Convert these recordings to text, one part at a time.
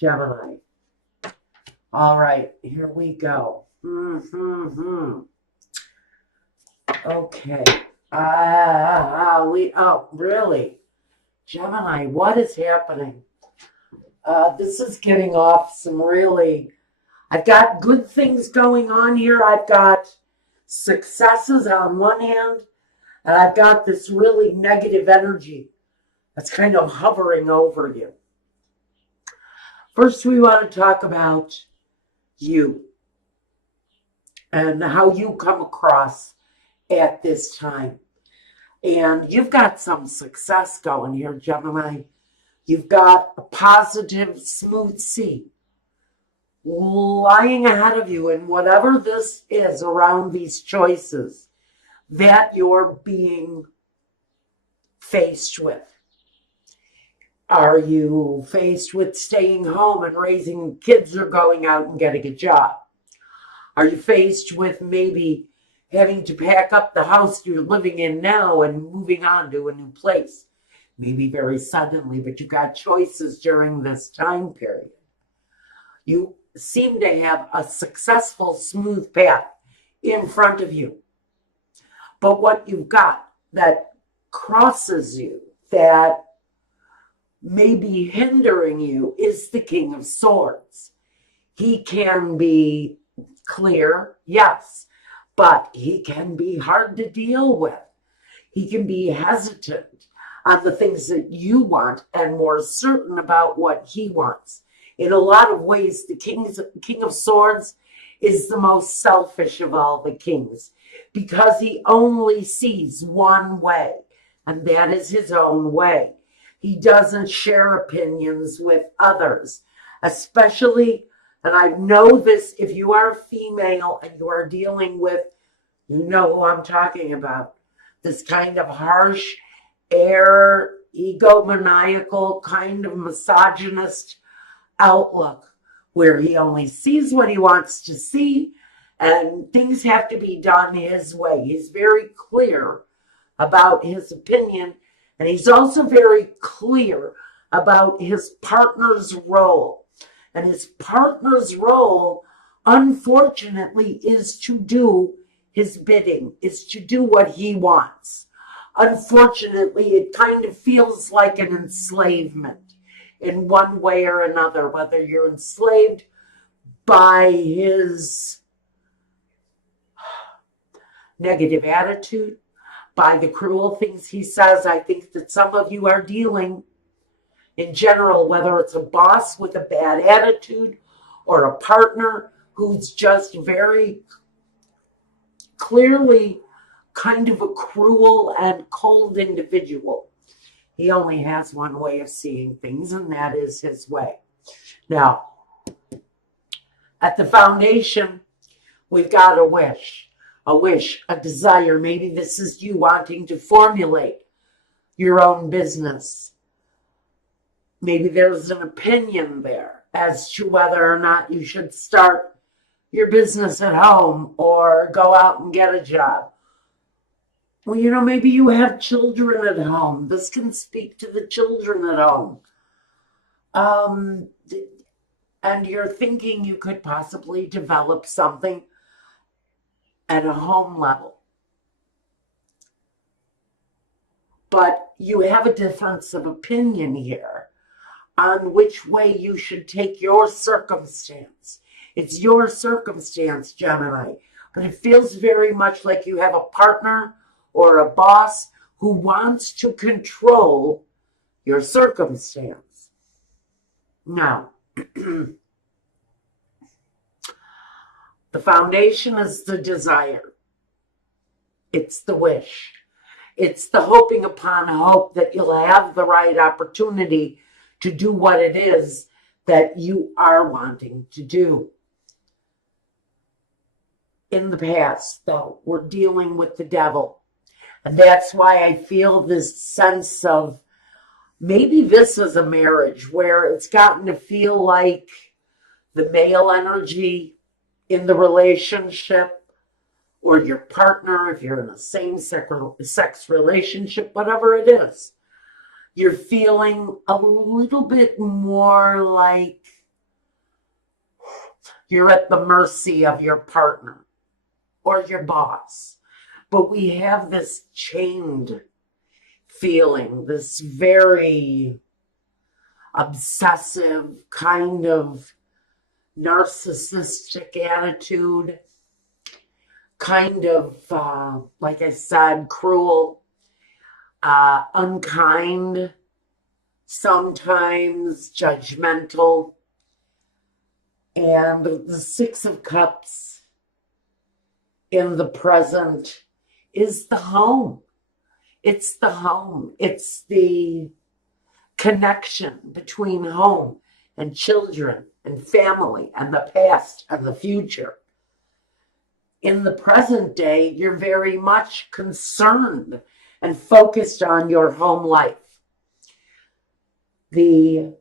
Gemini. All right, here we go. Okay. Really? Gemini, what is happening? This is getting off some really, I've got good things going on here. I've got successes on one hand, and I've got this really negative energy that's kind of hovering over you. First, we want to talk about you and how you come across at this time. And you've got some success going here, Gemini. You've got a positive, smooth sea lying ahead of you, and whatever this is around these choices that you're being faced with. Are you faced with staying home and raising kids or going out and getting a job? Are you faced with maybe having to pack up the house you're living in now and moving on to a new place? Maybe very suddenly, but you got choices during this time period. You seem to have a successful, smooth path in front of you. But what you've got that crosses you, that may be hindering you, is the King of Swords. He can be clear, yes, but he can be hard to deal with. He can be hesitant on the things that you want and more certain about what he wants. In a lot of ways, the King of Swords is the most selfish of all the kings because he only sees one way, and that is his own way. He doesn't share opinions with others, especially, and I know this, if you are a female and you are dealing with, you know who I'm talking about, this kind of harsh, egomaniacal, kind of misogynist outlook where he only sees what he wants to see and things have to be done his way. He's very clear about his opinion, and he's also very clear about his partner's role. And his partner's role, unfortunately, is to do his bidding, is to do what he wants. Unfortunately, it kind of feels like an enslavement in one way or another, whether you're enslaved by his negative attitude, by the cruel things he says. I think that some of you are dealing in general, whether it's a boss with a bad attitude or a partner who's just very clearly kind of a cruel and cold individual. He only has one way of seeing things, and that is his way. Now, at the foundation, we've got a wish, a desire. Maybe this is you wanting to formulate your own business. Maybe there's an opinion there as to whether or not you should start your business at home or go out and get a job. Well, maybe you have children at home. This can speak to the children at home. And you're thinking you could possibly develop something at a home level. But you have a difference of opinion here on which way you should take your circumstance. It's your circumstance, Gemini, but it feels very much like you have a partner or a boss who wants to control your circumstance. Now, the foundation is the desire. It's the wish. It's the hoping upon hope that you'll have the right opportunity to do what it is that you are wanting to do. In the past, though, we're dealing with the devil. And that's why I feel this sense of maybe this is a marriage where it's gotten to feel like the male energy in the relationship, or your partner, if you're in a same-sex relationship, whatever it is, you're feeling a little bit more like You're at the mercy of your partner or your boss. But we have this chained feeling, this very obsessive kind of narcissistic attitude, kind of, like I said, cruel, unkind, sometimes judgmental. And the Six of Cups in the present is the home. It's the home. It's the connection between home and children and family and the past and the future. In the present day, you're very much concerned and focused on your home life. What's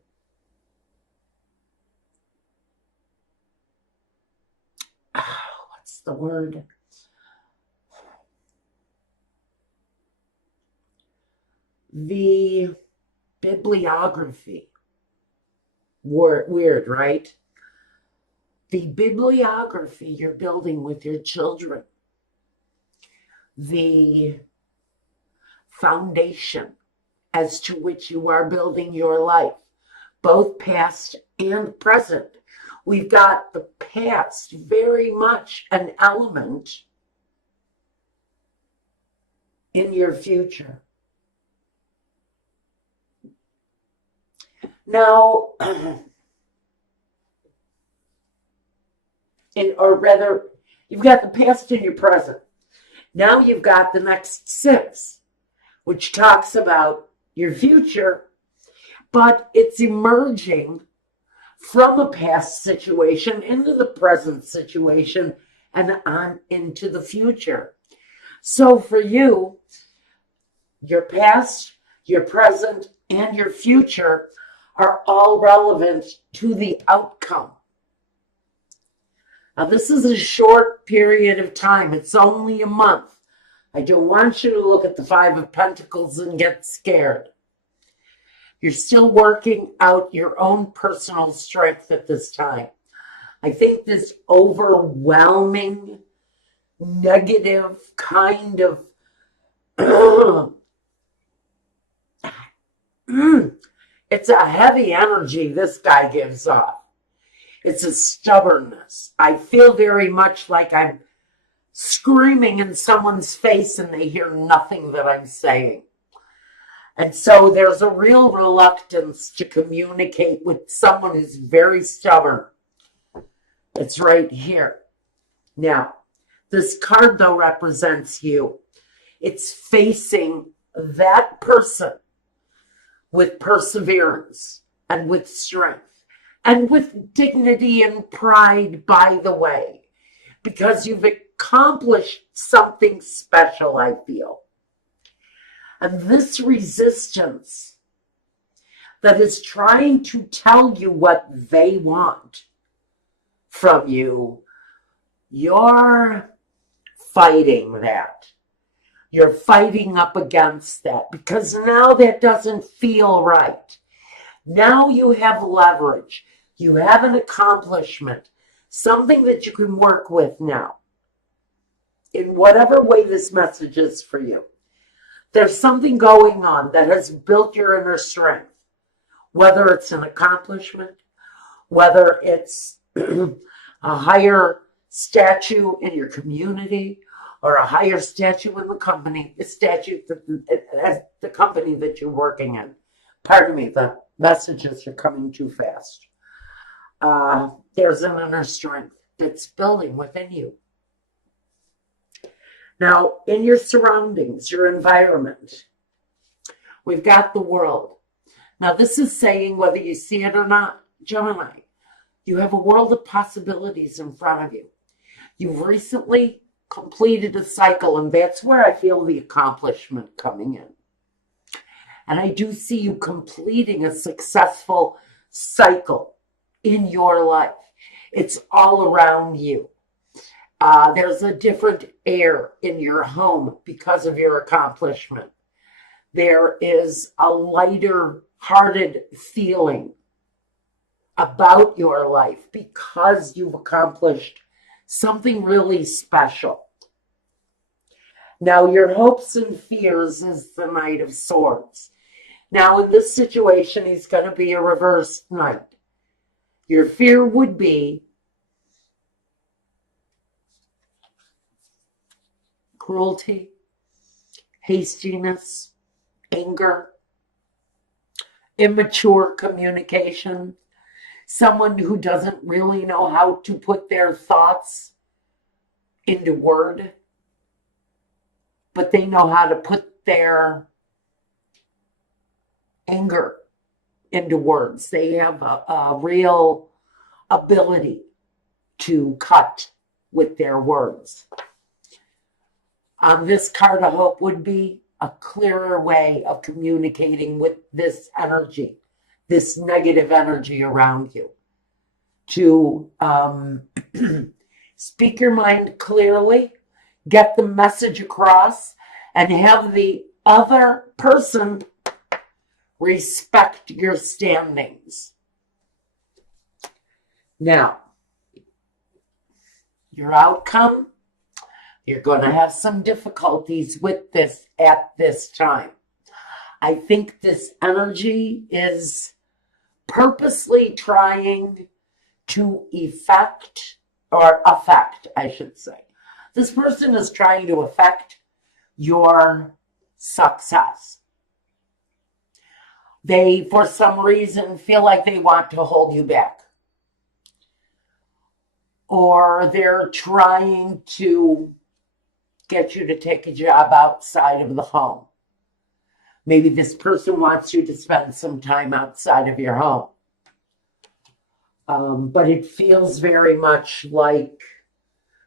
the word? The bibliography. Weird, right? The bibliography you're building with your children. The foundation as to which you are building your life, both past and present. We've got the past very much an element in your future. Now, or rather, you've got the past and your present. Now you've got the next six, which talks about your future, but it's emerging from a past situation into the present situation and on into the future. So for you, your past, your present, and your future are all relevant to the outcome. Now, this is a short period of time. It's only a month. I don't want you to look at the Five of Pentacles and get scared. You're still working out your own personal strength at this time. I think this overwhelming, negative kind of it's a heavy energy this guy gives off. It's a stubbornness. I feel very much like I'm screaming in someone's face and they hear nothing that I'm saying. And so there's a real reluctance to communicate with someone who's very stubborn. It's right here. Now, this card, though, represents you. It's facing that person with perseverance and with strength and with dignity and pride, by the way, because you've accomplished something special, I feel. And this resistance that is trying to tell you what they want from you, you're fighting that. You're fighting up against that because now that doesn't feel right. Now you have leverage. You have an accomplishment, something that you can work with now in whatever way this message is for you. There's something going on that has built your inner strength, whether it's an accomplishment, whether it's a higher statue in your community or a higher statue in the company, the company that you're working in. Pardon me, the messages are coming too fast. There's an inner strength that's building within you. Now, in your surroundings, your environment, we've got the world. Now, this is saying, whether you see it or not, Gemini, you have a world of possibilities in front of you. You've recently completed a cycle, and that's where I feel the accomplishment coming in. And I do see you completing a successful cycle in your life. It's all around you. There's a different air in your home because of your accomplishment. There is a lighter-hearted feeling about your life because you've accomplished something really special. Now, your hopes and fears is the Knight of Swords. Now, in this situation, he's going to be a reversed knight. Your fear would be cruelty, hastiness, anger, immature communication, someone who doesn't really know how to put their thoughts into word, but they know how to put their anger into words. They have a real ability to cut with their words. This card of hope would be a clearer way of communicating with this energy, this negative energy around you. To speak your mind clearly, get the message across, and have the other person respect your standings. Now, your outcome, you're going to have some difficulties with this at this time. I think this energy is purposely trying to affect, I should say. This person is trying to affect your success. They, for some reason, feel like they want to hold you back. Or they're trying to get you to take a job outside of the home. Maybe this person wants you to spend some time outside of your home. But it feels very much like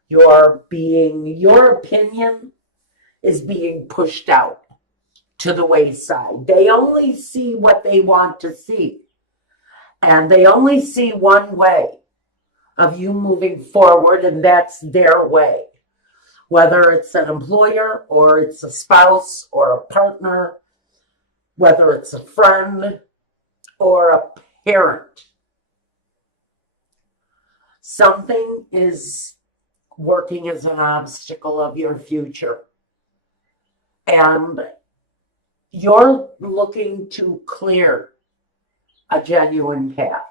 your opinion is being pushed out to the wayside. They only see what they want to see. And they only see one way of you moving forward, and that's their way. Whether it's an employer or it's a spouse or a partner, whether it's a friend or a parent. Something is working as an obstacle of your future. And you're looking to clear a genuine path.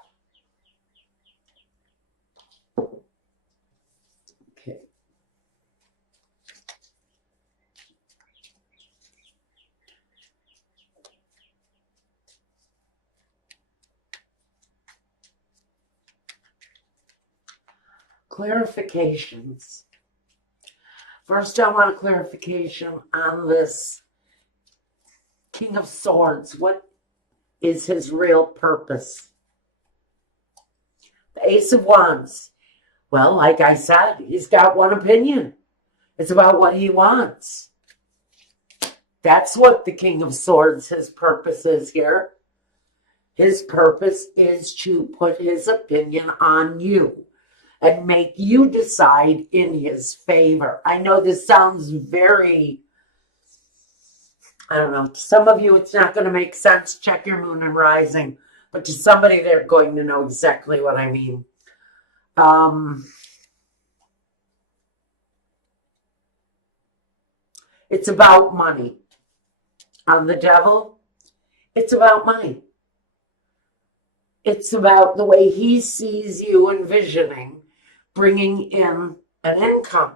Okay. Clarifications. First, I want a clarification on this King of Swords. What is his real purpose? The Ace of Wands. Well, like I said, he's got one opinion. It's about what he wants. That's what the King of Swords, his purpose is here. His purpose is to put his opinion on you and make you decide in his favor. I know this sounds very, I don't know, to some of you it's not going to make sense. Check your moon and rising. But to somebody, they're going to know exactly what I mean. It's about money. On the Devil, it's about money. It's about the way he sees you envisioning bringing in an income.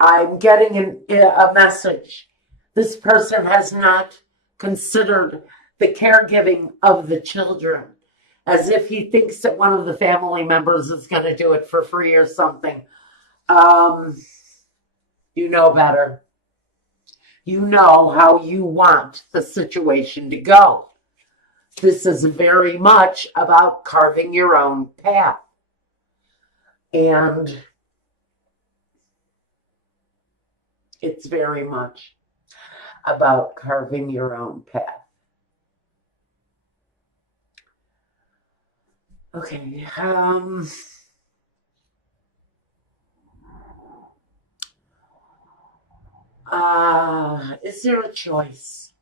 I'm getting a message. This person has not considered the caregiving of the children, as if he thinks that one of the family members is going to do it for free or something. You know better. You know how you want the situation to go. This is very much about carving your own path. And it's very much about carving your own path. Okay. Is there a choice?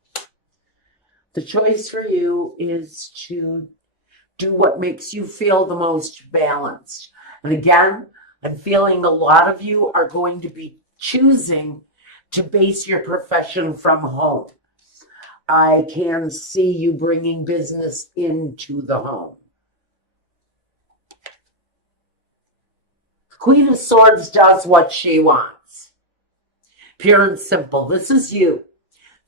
The choice for you is to Do what makes you feel the most balanced. And again, I'm feeling a lot of you are going to be choosing to base your profession from home. I can see you bringing business into the home. Queen of Swords does what she wants. Pure and simple. This is you.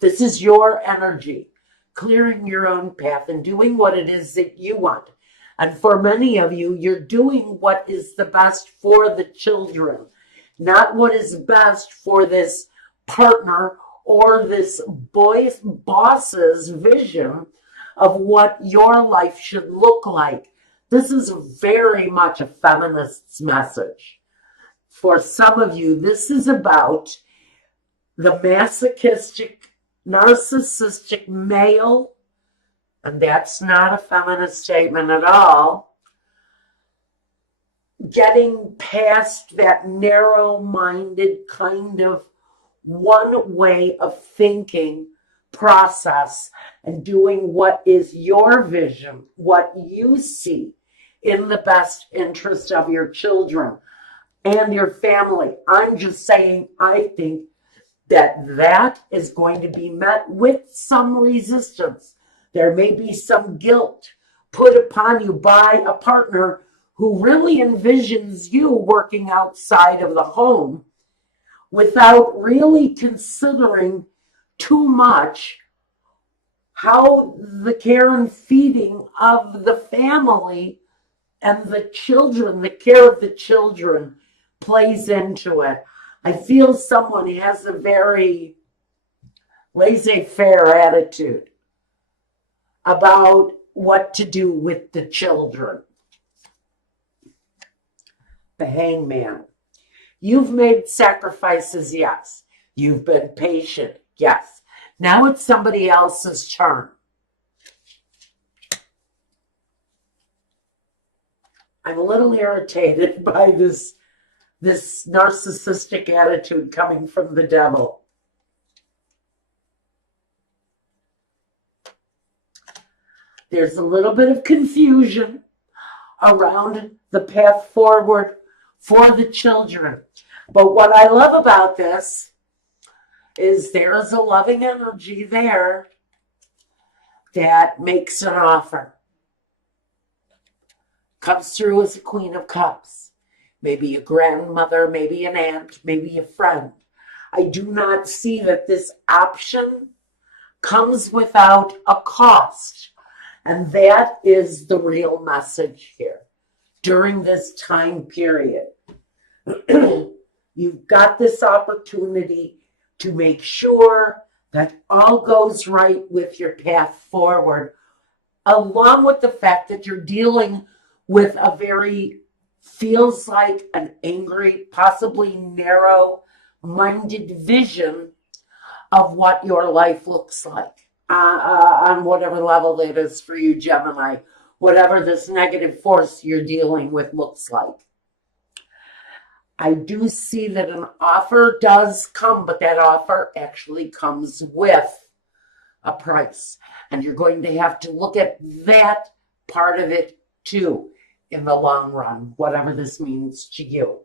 This is your energy, clearing your own path and doing what it is that you want. And for many of you, you're doing what is the best for the children, not what is best for this partner or this boss's vision of what your life should look like. This is very much a feminist's message. For some of you, this is about the masochistic, narcissistic male, and that's not a feminist statement at all, getting past that narrow-minded kind of one way of thinking process and doing what is your vision, what you see in the best interest of your children and your family. I'm just saying, I think that is going to be met with some resistance. There may be some guilt put upon you by a partner who really envisions you working outside of the home without really considering too much how the care and feeding of the family and the children, the care of the children plays into it. I feel someone has a very laissez-faire attitude about what to do with the children. The Hangman. You've made sacrifices, yes. You've been patient, yes. Now it's somebody else's turn. I'm a little irritated by this narcissistic attitude coming from the devil. There's a little bit of confusion around the path forward for the children. But what I love about this is there is a loving energy there that makes an offer. Comes through as a Queen of Cups. Maybe a grandmother, maybe an aunt, maybe a friend. I do not see that this option comes without a cost. And that is the real message here during this time period. You've got this opportunity to make sure that all goes right with your path forward, along with the fact that you're dealing with a very, feels like an angry, possibly narrow-minded vision of what your life looks like on whatever level it is for you, Gemini, whatever this negative force you're dealing with looks like. I do see that an offer does come, but that offer actually comes with a price. And you're going to have to look at that part of it too in the long run, whatever this means to you.